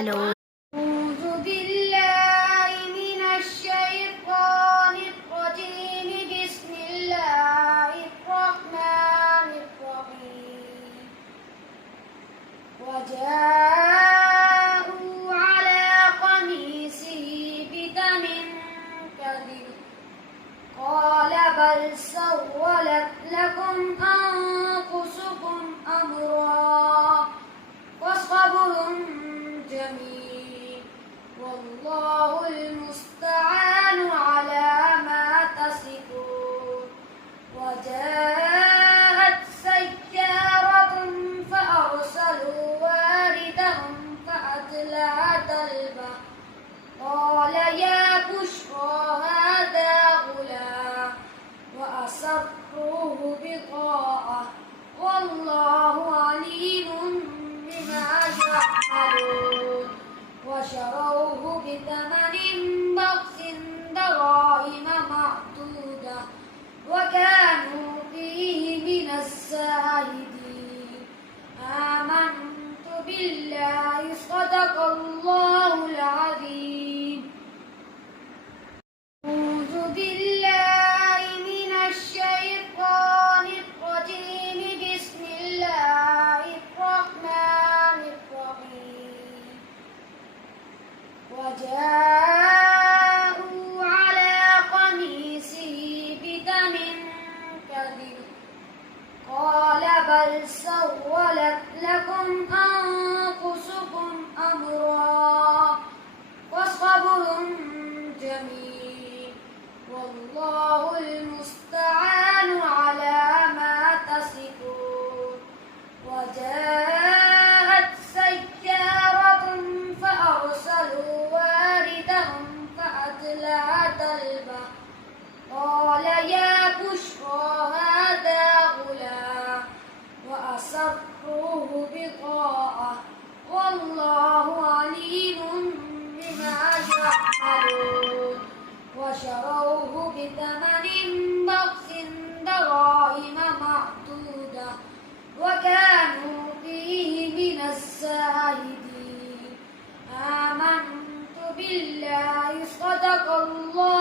تعملون. أعوذ بالله من الشيطان الرجيم. بسم الله الرحمن الرحيم. وجاءوا على قميصه بدم كذب قال بل سولت لكم أنفسكم أمرا وصبر جميل والله المستعان على ما تصفون. وجاءت سيارة فأرسلوا واردهم فأدلى دلبه قال يا بشرى هذا غلام وأسروه بضاعة والله عليم بما يعملون. وشروه بثمن بخس دراهم معدودة وكانوا فيه من الزاهدين. آمنت بالله صدق الله العظيم. أعوذ بالله من الشيطان الرجيم. بسم الله الرحمن الرحيم. وجاءوا على قميصه بدم كذب قال بل سولت لكم أنفسكم أمرا وصبر جميل والله المستعان على ما تصفون. وجاءت سيارة فأرسلوا واردهم فأدلى دلبه قال يا بشرى هذا غلام وأسروه بضاعة والله عليم بما يعملون. وشروه بثمن بخس دراهم معدودة وكانوا فيه من الزاهدين. آمنت بالله صدق الله